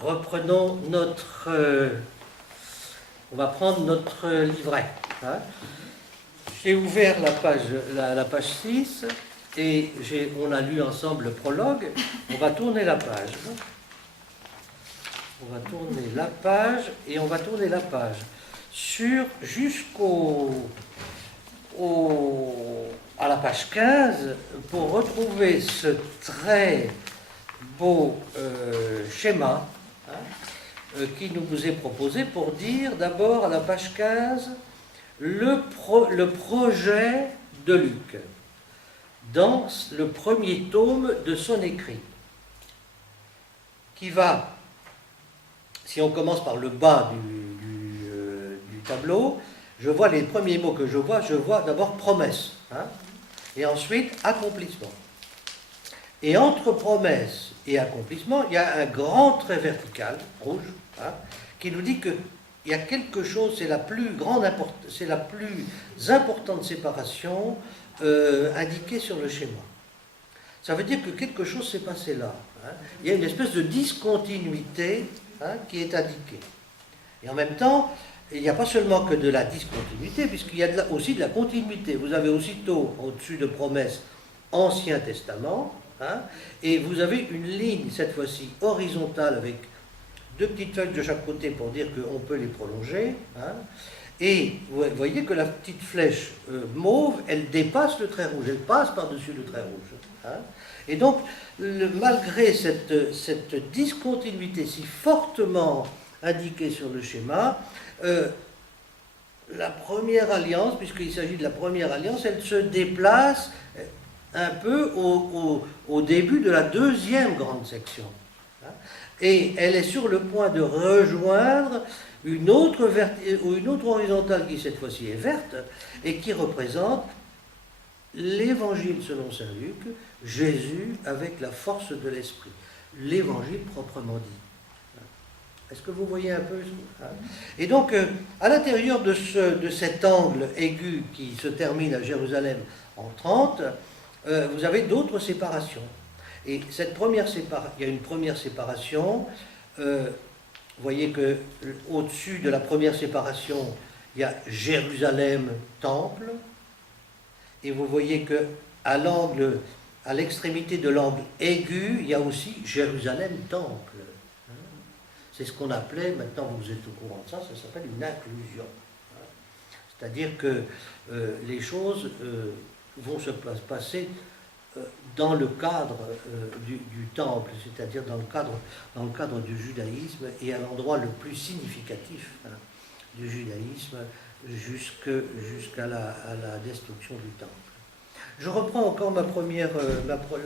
reprenons on va prendre notre livret. Hein. J'ai ouvert la page 6 et on a lu ensemble le prologue. On va tourner la page. On va tourner la page et on va tourner la page à la page 15 pour retrouver ce très beau schéma qui nous est proposé pour dire d'abord à la page 15 le projet de Luc dans le premier tome de son écrit qui va, si on commence par le bas du tableau, je vois les premiers mots que je vois d'abord promesse, hein, et ensuite accomplissement. Et entre promesse et accomplissement, il y a un grand trait vertical, rouge, hein, qui nous dit qu'il y a quelque chose, c'est la plus importante séparation indiquée sur le schéma. Ça veut dire que quelque chose s'est passé là. Hein. Il y a une espèce de discontinuité, hein, qui est indiquée. Et en même temps, il n'y a pas seulement que de la discontinuité, puisqu'il y a aussi de la continuité. Vous avez aussitôt, au-dessus de promesse, Ancien Testament, hein, et vous avez une ligne, cette fois-ci horizontale, avec deux petites feuilles de chaque côté pour dire qu'on peut les prolonger. Hein, et vous voyez que la petite flèche mauve, elle dépasse le trait rouge, elle passe par-dessus le trait rouge. Hein, et donc, malgré cette discontinuité si fortement indiquée sur le schéma, la première alliance, puisqu'il s'agit de la première alliance, elle se déplace un peu au début de la deuxième grande section. Et elle est sur le point de rejoindre une autre horizontale qui cette fois-ci est verte et qui représente l'évangile selon saint Luc, Jésus avec la force de l'esprit, l'évangile proprement dit. Est-ce que vous voyez un peu? Et donc, à l'intérieur de cet angle aigu qui se termine à Jérusalem en 30, vous avez d'autres séparations. Et cette il y a une première séparation. Vous voyez qu'au-dessus de la première séparation, il y a Jérusalem, temple. Et vous voyez qu'à l'extrémité de l'angle aigu, il y a aussi Jérusalem, temple. C'est ce qu'on appelait, maintenant vous êtes au courant de ça, ça s'appelle une inclusion. C'est-à-dire que les choses vont se passer dans le cadre du temple, c'est-à-dire dans le cadre du judaïsme et à l'endroit le plus significatif, hein, du judaïsme jusqu'à la destruction du temple. Je reprends encore la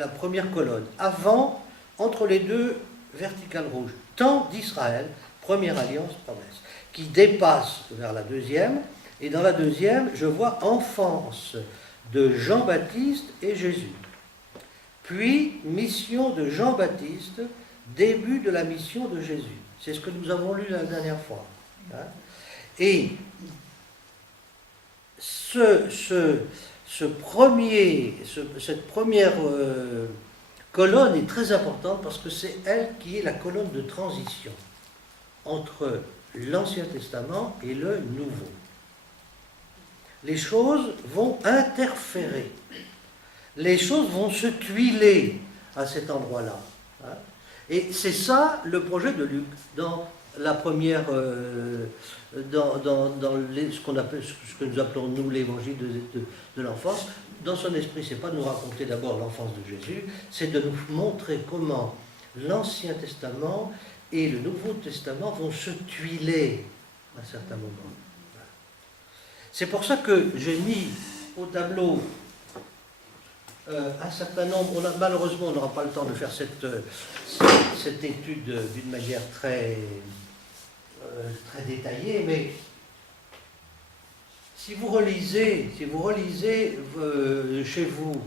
première colonne. Avant, entre les deux verticales rouges, temps d'Israël, première alliance, promesse, qui dépasse vers la deuxième, et dans la deuxième, je vois enfance de Jean-Baptiste et Jésus. Puis, mission de Jean-Baptiste, début de la mission de Jésus. C'est ce que nous avons lu la dernière fois. Hein. Et cette première colonne est très importante parce que c'est elle qui est la colonne de transition entre l'Ancien Testament et le Nouveau. Les choses vont interférer, les choses vont se tuiler à cet endroit-là. Hein. Et c'est ça le projet de Luc dans la première, ce que nous appelons nous l'évangile de l'enfance. Dans son esprit, c'est pas de nous raconter d'abord l'enfance de Jésus, c'est de nous montrer comment l'Ancien Testament et le Nouveau Testament vont se tuiler à certains moments. C'est pour ça que j'ai mis au tableau un certain nombre. Malheureusement, on n'aura pas le temps de faire cette étude d'une manière très détaillée, mais si vous relisez chez vous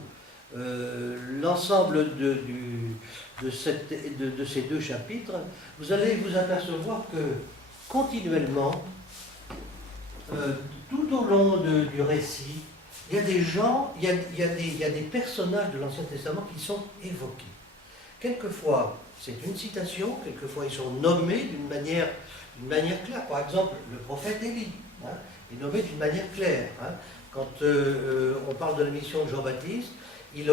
l'ensemble de ces deux chapitres, vous allez vous apercevoir que continuellement, tout au long du récit, il y a des gens, il y a des personnages de l'Ancien Testament qui sont évoqués. Quelquefois, c'est une citation, quelquefois ils sont nommés d'une manière claire. Par exemple, le prophète Élie, hein, est nommé d'une manière claire. Hein. Quand on parle de la mission de Jean-Baptiste, il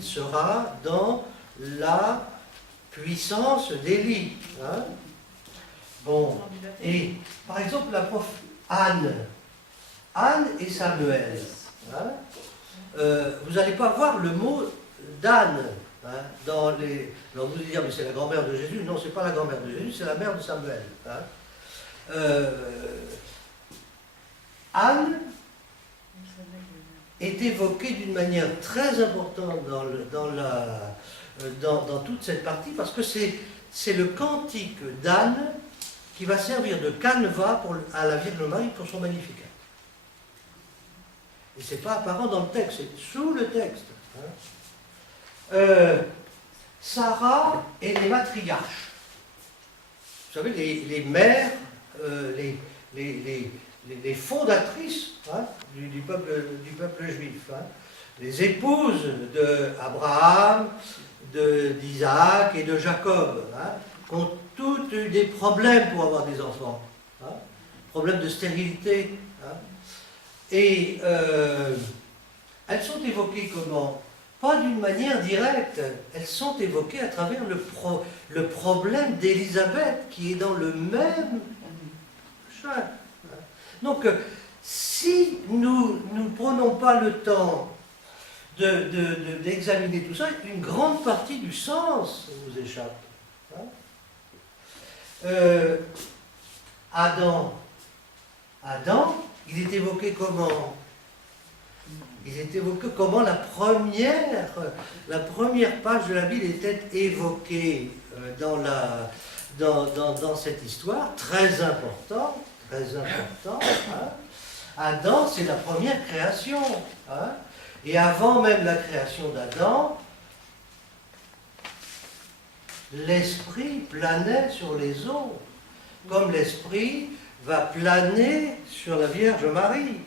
sera dans la puissance d'Élie. Hein. Bon, et par exemple la prof Anne et Samuel, hein, vous n'allez pas voir le mot d'Anne hein, dans les... Alors vous allez dire, mais c'est la grand-mère de Jésus. Non, c'est pas la grand-mère de Jésus, c'est la mère de Samuel. Hein. Anne est évoquée d'une manière très importante dans toute cette partie, parce que c'est le cantique d'Anne qui va servir de canevas à la Vierge Marie pour son Magnificat. Et ce n'est pas apparent dans le texte, c'est sous le texte. Hein. Sarah et les matriarches. Vous savez, les mères, les fondatrices hein, du peuple juif. Hein. Les épouses d'Abraham, d'Isaac et de Jacob, hein, qui ont toutes eu des problèmes pour avoir des enfants. Hein. Problèmes de stérilité. Hein. Et elles sont évoquées comment? Pas d'une manière directe, elles sont évoquées à travers le problème d'Élisabeth qui est dans le même champ. Donc, si nous ne prenons pas le temps d'examiner tout ça, une grande partie du sens nous échappe. Hein. Adam, il est évoqué comment? Il est évoqué comment la première page de la Bible était évoquée dans cette histoire, très importante. Hein. Adam, c'est la première création. Hein. Et avant même la création d'Adam, l'Esprit planait sur les eaux, comme l'Esprit va planer sur la Vierge Marie.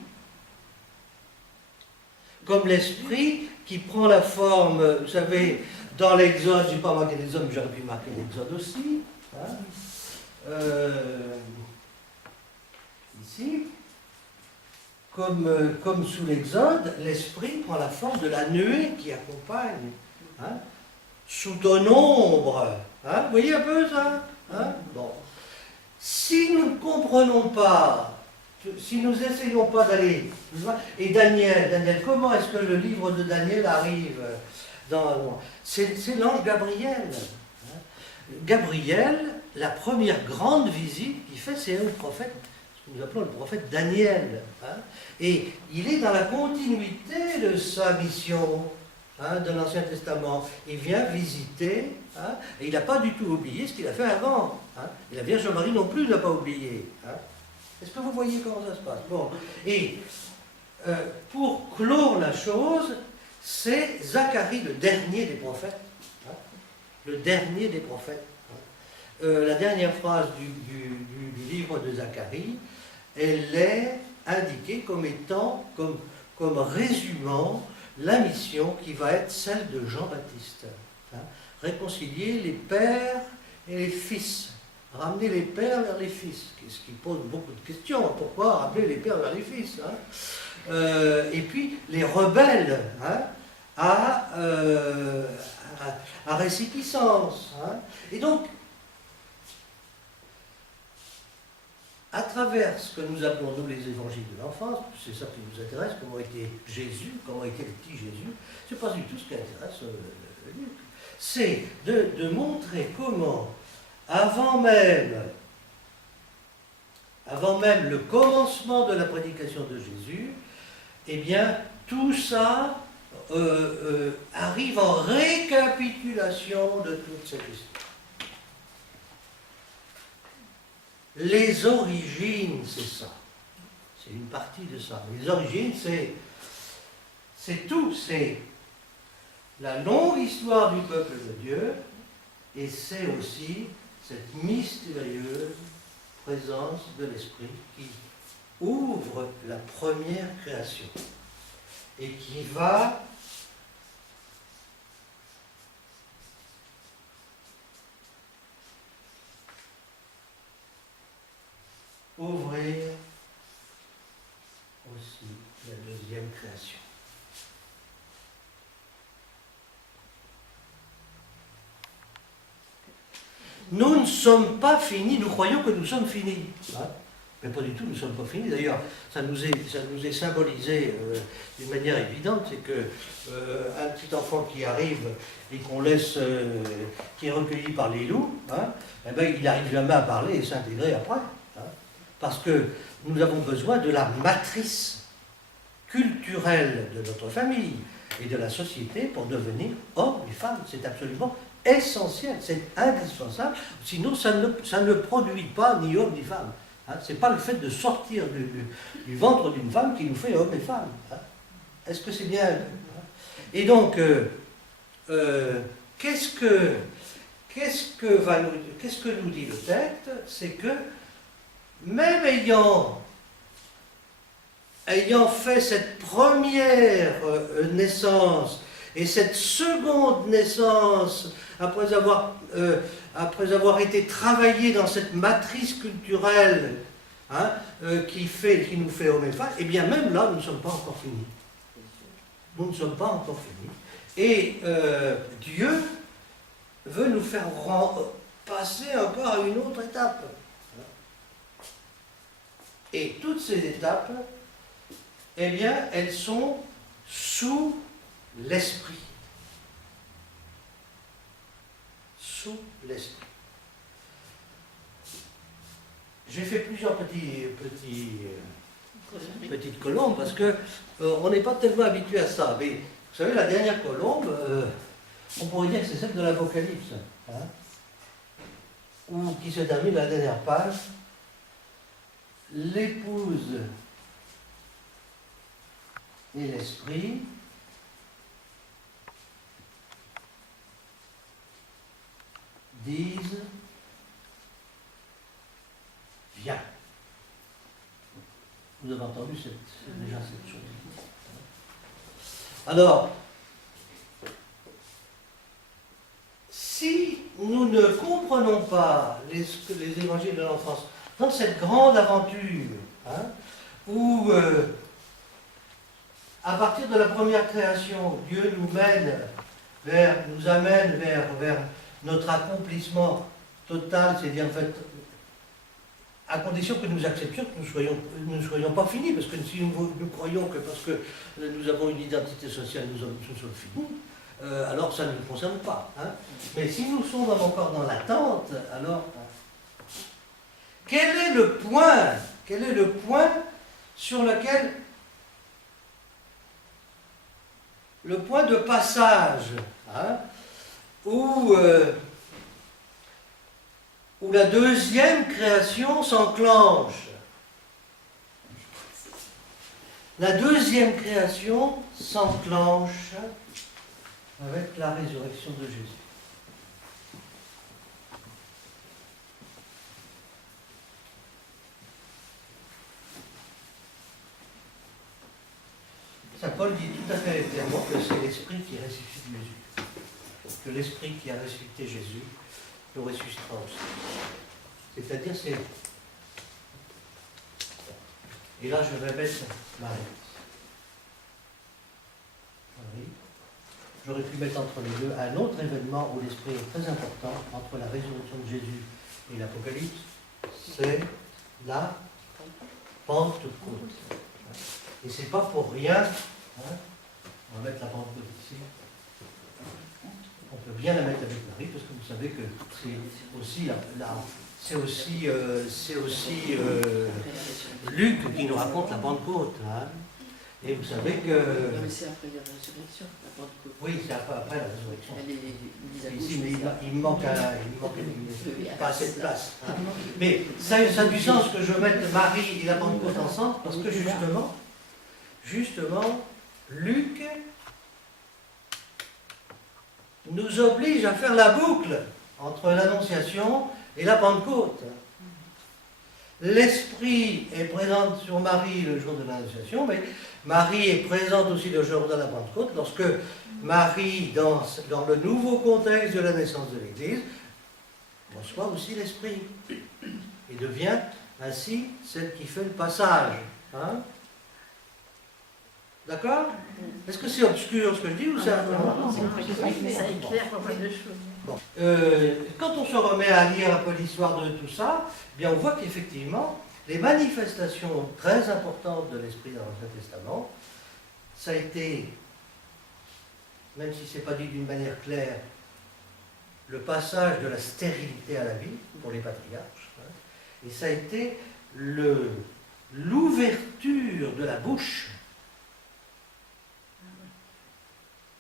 Comme l'Esprit qui prend la forme, vous savez, dans l'Exode, je n'ai pas marqué l'Exode, mais j'aurais pu marquer l'Exode aussi. Hein. Ici, comme sous l'Exode, l'Esprit prend la forme de la nuée qui accompagne. Hein. Sous ton ombre. Hein. Vous voyez un peu ça? Hein. Bon. Si nous ne comprenons pas, si nous n'essayons pas d'aller... Et Daniel, comment est-ce que le livre de Daniel arrive dans... C'est l'ange Gabriel. Gabriel, la première grande visite qu'il fait, c'est un prophète, ce que nous appelons le prophète Daniel. Hein. Et il est dans la continuité de sa mission hein, de l'Ancien Testament. Il vient visiter, hein, et il n'a pas du tout oublié ce qu'il a fait avant. Hein. Et la Vierge Marie non plus n'a pas oublié. Hein. Est-ce que vous voyez comment ça se passe? Bon. Et pour clore la chose, c'est Zacharie, le dernier des prophètes. Hein, le dernier des prophètes. Hein. La dernière phrase du livre de Zacharie, elle est indiquée comme étant, comme résumant la mission qui va être celle de Jean-Baptiste. Hein. Réconcilier les pères et les fils. Ramener les pères vers les fils, ce qui pose beaucoup de questions. Pourquoi ramener les pères vers les fils hein. Et puis les rebelles hein, à récipiscence. Hein. Et donc, à travers ce que nous appelons nous les évangiles de l'enfance, c'est ça qui nous intéresse, comment était Jésus, comment était le petit Jésus, c'est pas du tout ce qui intéresse Luc. C'est de montrer comment avant même le commencement de la prédication de Jésus, eh bien, tout ça arrive en récapitulation de toute cette histoire. Les origines, c'est ça. C'est une partie de ça. Les origines, c'est tout. C'est la longue histoire du peuple de Dieu, et c'est aussi cette mystérieuse présence de l'Esprit qui ouvre la première création et qui va ouvrir aussi la deuxième création. Nous ne sommes pas finis, nous croyons que nous sommes finis. Hein? Mais pas du tout, nous ne sommes pas finis. D'ailleurs, ça nous est symbolisé d'une manière évidente, c'est que un petit enfant qui arrive et qu'on laisse, qui est recueilli par les loups, hein, eh ben, il n'arrive jamais à parler et s'intégrer après. Hein, parce que nous avons besoin de la matrice culturelle de notre famille et de la société pour devenir homme et femme. C'est absolument essentiel, c'est indispensable. Sinon, ça ne produit pas ni homme ni femme. Hein, ce n'est pas le fait de sortir du ventre d'une femme qui nous fait homme et femme. Hein. Est-ce que c'est bien? Et donc, qu'est-ce que nous dit le texte? C'est que même ayant fait cette première naissance et cette seconde naissance, après avoir été travaillé dans cette matrice culturelle, hein, qui nous fait homme et femme, et bien même là, nous ne sommes pas encore finis. Nous ne sommes pas encore finis. Et Dieu veut nous faire passer encore à une autre étape. Et toutes ces étapes, eh bien, elles sont sous l'esprit. Sous l'esprit. J'ai fait plusieurs petites colombes parce que on n'est pas tellement habitué à ça. Mais vous savez, la dernière colombe, on pourrait dire que c'est celle de l'Apocalypse, hein, ou qui se termine la dernière page. L'épouse et l'esprit disent viens. Vous avez entendu déjà cette chose. Alors, si nous ne comprenons pas les évangiles de l'enfance dans cette grande aventure, hein, où à partir de la première création, Dieu nous amène vers notre accomplissement total, c'est-à-dire en fait, à condition que nous acceptions que nous ne soyons pas finis, parce que si nous croyons que parce que nous avons une identité sociale, nous sommes finis, alors ça ne nous concerne pas. Hein. Mais si nous sommes encore dans l'attente, alors quel est le point sur lequel le point de passage, hein, où la deuxième création s'enclenche. La deuxième création s'enclenche avec la résurrection de Jésus. Saint Paul dit tout à fait clairement que c'est l'Esprit qui ressuscite Jésus. Que l'Esprit qui a ressuscité Jésus le ressuscitera aussi. C'est-à-dire, c'est... Et là, je vais mettre Marie. Marie. J'aurais pu mettre entre les deux un autre événement où l'Esprit est très important entre la résurrection de Jésus et l'Apocalypse, c'est la Pentecôte. Et c'est pas pour rien, hein, on va mettre la Pentecôte ici, on peut bien la mettre avec Marie, parce que vous savez que c'est aussi Luc qui nous raconte la Pentecôte. Hein. Et vous savez que... Non, mais c'est après la résurrection, la Pentecôte. Oui, c'est après la résurrection. Elle est mise à gauche. Ici, mais il manque pas assez de place. Hein. Mais ça a du sens que je mette Marie et la Pentecôte ensemble, parce que justement, Luc nous oblige à faire la boucle entre l'Annonciation et la Pentecôte. L'Esprit est présent sur Marie le jour de l'Annonciation, mais Marie est présente aussi le jour de la Pentecôte, lorsque Marie, dans le nouveau contexte de la naissance de l'Église, reçoit aussi l'Esprit et devient ainsi celle qui fait le passage. Hein? D'accord? Est-ce que c'est obscur ce que je dis ou ça? Ça éclaire pas mal de choses. Bon. Quand on se remet à lire un peu l'histoire de tout ça, eh bien on voit qu'effectivement, les manifestations très importantes de l'Esprit dans l'Ancien Testament, ça a été, même si ce n'est pas dit d'une manière claire, le passage de la stérilité à la vie pour les patriarches, hein, et ça a été l'ouverture de la bouche.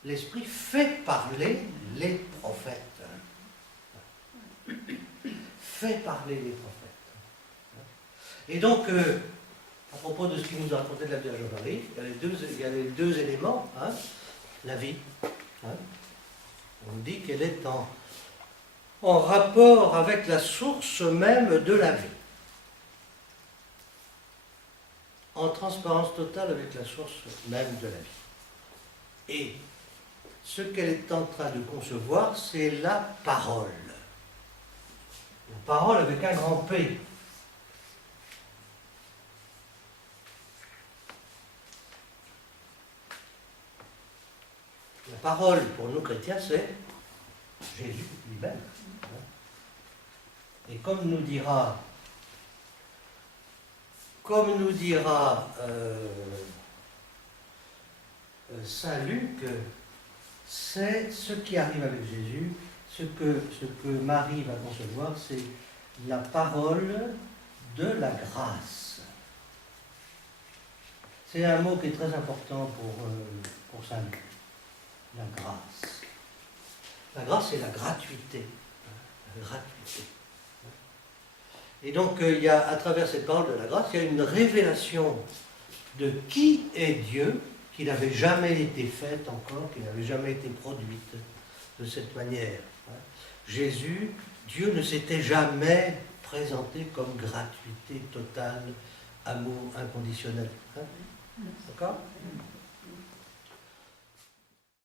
L'Esprit fait parler les prophètes. Fait parler les prophètes. Et donc, à propos de ce qu'il nous a raconté de la Vierge Marie, il y a les deux éléments, hein, la vie. Hein, on dit qu'elle est en rapport avec la source même de la vie. En transparence totale avec la source même de la vie. Et ce qu'elle est en train de concevoir, c'est la parole. La parole avec un grand P. La parole, pour nous chrétiens, c'est Jésus lui-même. Et comme nous dira Saint Luc, c'est ce qui arrive avec Jésus, ce que Marie va concevoir, c'est la parole de la grâce. C'est un mot qui est très important pour Saint Luc. La grâce. La grâce, c'est la gratuité. La gratuité. Et donc, il y a, à travers cette parole de la grâce, il y a une révélation de qui est Dieu, qui n'avait jamais été faite encore, qui n'avait jamais été produite de cette manière. Jésus, Dieu ne s'était jamais présenté comme gratuité totale, amour inconditionnel. D'accord ?